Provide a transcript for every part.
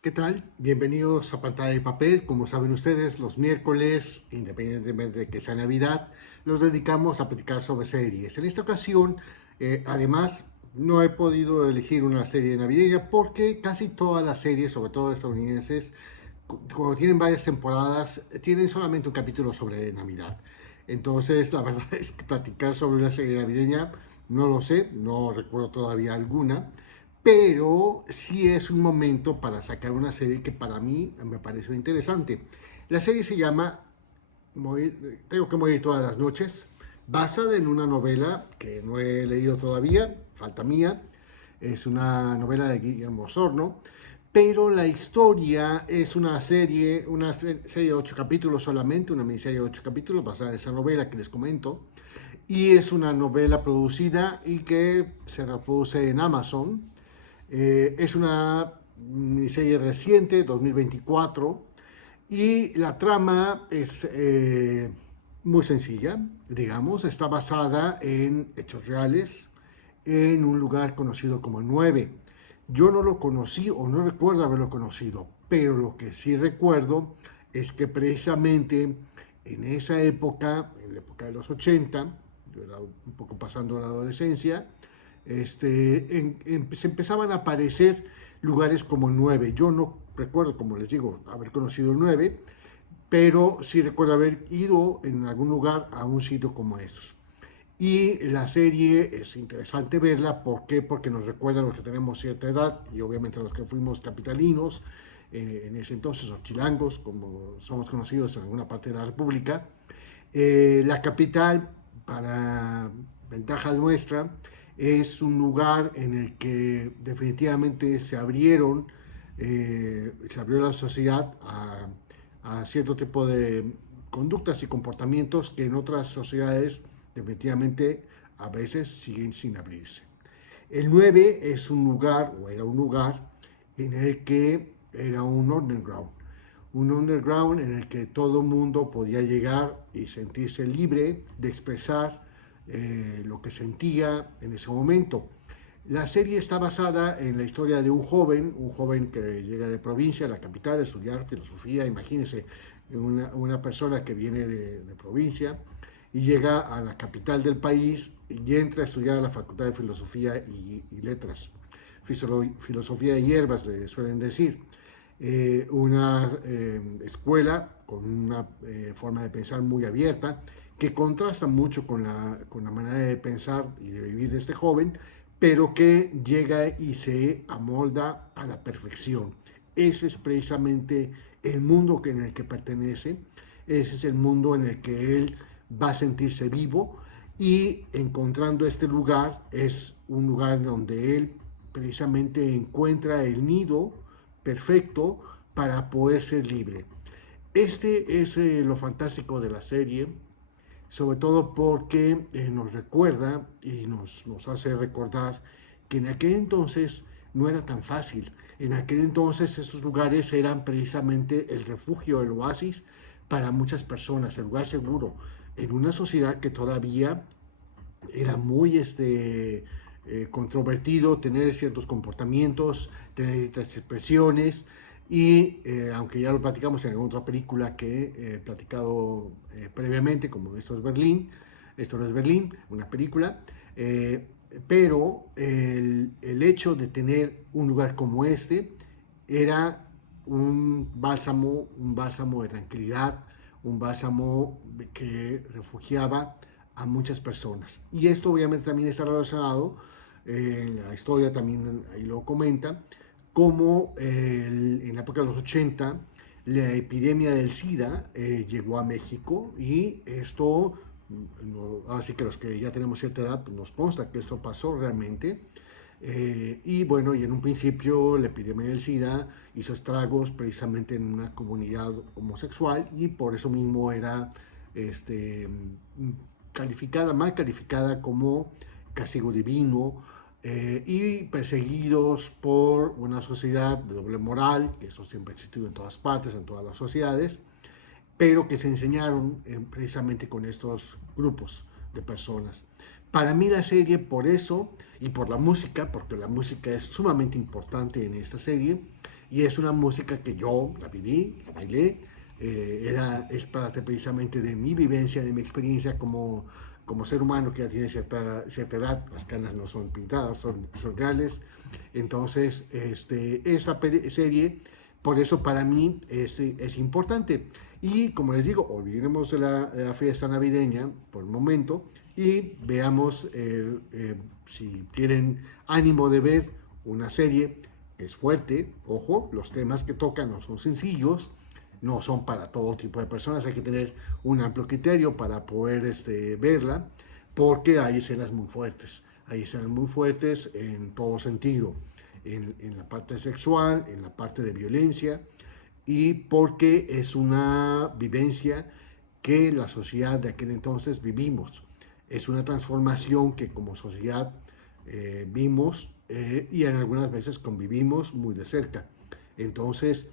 ¿Qué tal? Bienvenidos a Pantalla de Papel. Como saben ustedes, los miércoles, independientemente de que sea Navidad, los dedicamos a platicar sobre series. En esta ocasión, además, no he podido elegir una serie navideña porque casi todas las series, sobre todo estadounidenses, cuando tienen varias temporadas, tienen solamente un capítulo sobre Navidad. Entonces, la verdad es que platicar sobre una serie navideña, no lo sé, no recuerdo todavía alguna, pero sí es un momento para sacar una serie que para mí me pareció interesante. La serie se llama Tengo que morir todas las noches, basada en una novela que no he leído todavía, falta mía. Es una novela de Guillermo Osorno, pero la historia es una serie de 8 capítulos solamente, una miniserie de 8 capítulos basada en esa novela que les comento. Y es una novela producida y que se reproduce en Amazon. Es una miniserie reciente, 2024, y la trama es muy sencilla, digamos, está basada en hechos reales, en un lugar conocido como el 9. Yo no lo conocí o no recuerdo haberlo conocido, pero lo que sí recuerdo es que precisamente en esa época, en la época de los 80, yo era un poco pasando la adolescencia, se empezaban a aparecer lugares como el 9. Yo no recuerdo, como les digo, haber conocido el 9, pero sí recuerdo haber ido en algún lugar a un sitio como estos. Y la serie es interesante verla, ¿por qué? Porque nos recuerda a los que tenemos cierta edad y obviamente a los que fuimos capitalinos, en ese entonces, o chilangos, como somos conocidos en alguna parte de la República. La capital, para ventaja nuestra, es un lugar en el que definitivamente se abrió la sociedad a cierto tipo de conductas y comportamientos que en otras sociedades definitivamente a veces siguen sin abrirse. El 9 es un lugar, o era un lugar, en el que era un underground en el que todo el mundo podía llegar y sentirse libre de expresar lo que sentía en ese momento. La serie está basada en la historia de un joven que llega de provincia a la capital a estudiar filosofía. Imagínense, una persona que viene de provincia y llega a la capital del país y entra a estudiar a la Facultad de Filosofía y Letras. Filosofía de hierbas, le suelen decir. Una escuela con una forma de pensar muy abierta, que contrasta mucho con la manera de pensar y de vivir de este joven, pero que llega y se amolda a la perfección. Ese es precisamente el mundo en el que pertenece, ese es el mundo en el que él va a sentirse vivo, y encontrando este lugar es un lugar donde él precisamente encuentra el nido perfecto para poder ser libre. Este es lo fantástico de la serie, sobre todo porque nos recuerda y nos hace recordar que en aquel entonces no era tan fácil. En aquel entonces esos lugares eran precisamente el refugio, el oasis para muchas personas, el lugar seguro, en una sociedad que todavía era muy controvertido tener ciertos comportamientos, tener ciertas expresiones. Y aunque ya lo platicamos en otra película que he platicado previamente, como Esto no es Berlín, una película, pero el hecho de tener un lugar como este era un bálsamo de tranquilidad, un bálsamo que refugiaba a muchas personas. Y esto obviamente también está relacionado, en la historia también ahí lo comenta, como en la época de los 80 la epidemia del SIDA llegó a México, y esto, así que los que ya tenemos cierta edad, pues nos consta que esto pasó realmente. Y bueno, y en un principio la epidemia del SIDA hizo estragos precisamente en una comunidad homosexual, y por eso mismo era este, mal calificada como castigo divino, y perseguidos por una sociedad de doble moral, que eso siempre ha existido en todas partes, en todas las sociedades, pero que se enseñaron precisamente con estos grupos de personas. Para mí la serie, por eso, y por la música, porque la música es sumamente importante en esta serie, y es una música que yo la viví, la bailé, es parte precisamente de mi vivencia, de mi experiencia como ser humano que ya tiene cierta edad, las canas no son pintadas, son reales. Entonces, esta serie, por eso para mí es importante. Y como les digo, olvidemos de la fiesta navideña por un momento y veamos si tienen ánimo de ver una serie que es fuerte. Ojo, los temas que tocan no son sencillos, no son para todo tipo de personas, hay que tener un amplio criterio para poder verla, porque hay escenas muy fuertes en todo sentido, en la parte sexual, en la parte de violencia, y porque es una vivencia que la sociedad de aquel entonces vivimos. Es una transformación que como sociedad vimos y en algunas veces convivimos muy de cerca. Entonces,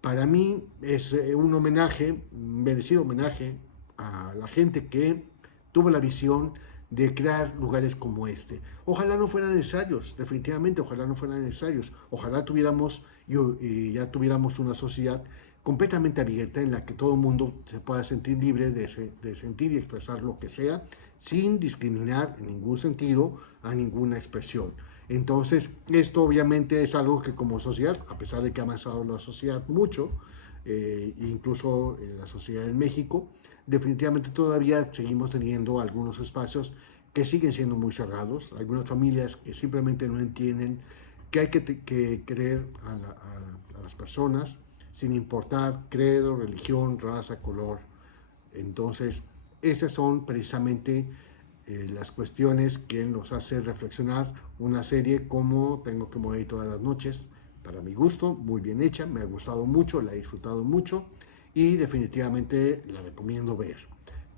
para mí es un homenaje, un merecido homenaje a la gente que tuvo la visión de crear lugares como este. Ojalá no fueran necesarios, definitivamente, ojalá no fueran necesarios. Ojalá tuviéramos ya tuviéramos una sociedad completamente abierta en la que todo el mundo se pueda sentir libre de sentir y expresar lo que sea sin discriminar en ningún sentido a ninguna expresión. Entonces, esto obviamente es algo que como sociedad, a pesar de que ha avanzado la sociedad mucho, incluso la sociedad en México, definitivamente todavía seguimos teniendo algunos espacios que siguen siendo muy cerrados, algunas familias que simplemente no entienden que hay que creer a las personas sin importar credo, religión, raza, color. Entonces, esas son precisamente las cuestiones que nos hace reflexionar una serie como Tengo que morir todas las noches, para mi gusto, muy bien hecha, me ha gustado mucho, la he disfrutado mucho y definitivamente la recomiendo ver.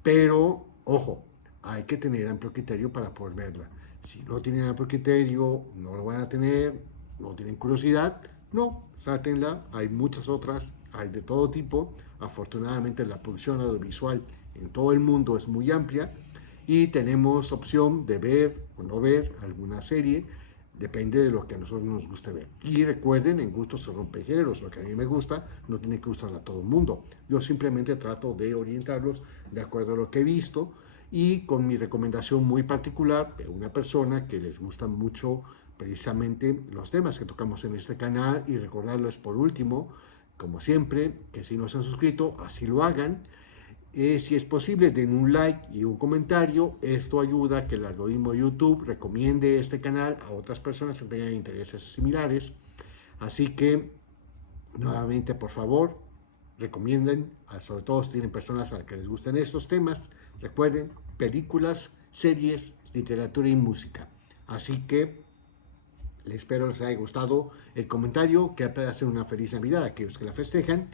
Pero, ojo, hay que tener amplio criterio para poder verla. Si no tienen amplio criterio, no lo van a tener, no tienen curiosidad, no, sáquenla. Hay muchas otras, hay de todo tipo. Afortunadamente la producción audiovisual en todo el mundo es muy amplia y tenemos opción de ver o no ver alguna serie, depende de lo que a nosotros nos guste ver. Y recuerden, en gustos se rompe géneros, lo que a mí me gusta no tiene que gustar a todo el mundo. Yo simplemente trato de orientarlos de acuerdo a lo que he visto y con mi recomendación muy particular de una persona que les gustan mucho precisamente los temas que tocamos en este canal, y recordarles por último, como siempre, que si no se han suscrito, así lo hagan. Si es posible, den un like y un comentario. Esto ayuda a que el algoritmo de YouTube recomiende este canal a otras personas que tengan intereses similares. Así que, nuevamente, por favor, recomienden, sobre todo si tienen personas a las que les gusten estos temas. Recuerden, películas, series, literatura y música. Así que les espero les haya gustado el comentario, que pueda ser una feliz Navidad a aquellos que la festejan,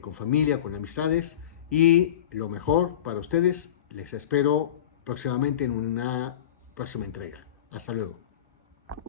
con familia, con amistades, y lo mejor para ustedes. Les espero próximamente en una próxima entrega. Hasta luego.